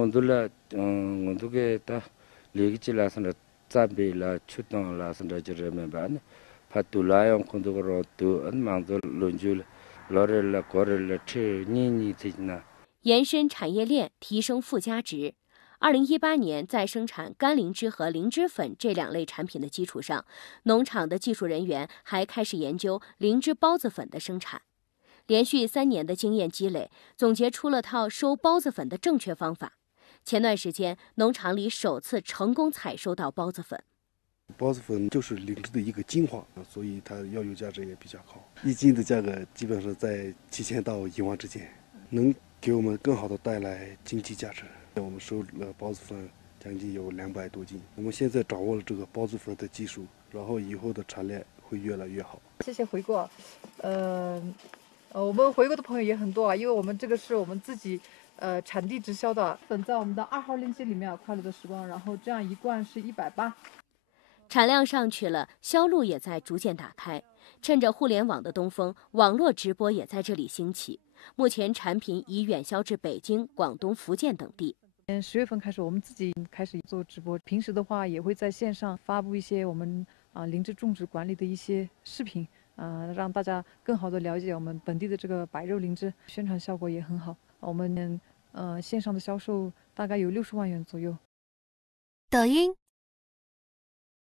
온도게 다 레기질라선다 잡베라 추동라선다 저르면반 파툴라용 콘도로도 안망도 론줄 러렐라 고렐라 트니니 티나延伸产业链，提升附加值。2018年，在生产干灵芝和灵芝粉这两类产品的基础上，农场的技术人员还开始研究灵芝孢子粉的生产。连续3年的经验积累，总结出了套收孢子粉的正确方法。前段时间，农场里首次成功采收到孢子粉。孢子粉就是灵芝的一个精华，所以它药油价值也比较高，1斤的价格基本上在7000到1万之间，能给我们更好的带来经济价值。我们收了孢子粉将近有200多斤，我们现在掌握了这个孢子粉的技术，然后以后的产量会越来越好。谢谢回购，我们回购的朋友也很多啊，因为我们这个是我们自己产地直销的粉，在我们的2号链接里面，快乐的时光，然后这样一罐是180。产量上去了，销路也在逐渐打开。趁着互联网的东风，网络直播也在这里兴起。目前产品已远销至北京、广东、福建等地。10月份开始，我们自己开始做直播，平时的话也会在线上发布一些我们灵芝种植管理的一些视频，让大家更好的了解我们本地的这个白肉灵芝，宣传效果也很好。我们线上的销售大概有60万元左右。抖音。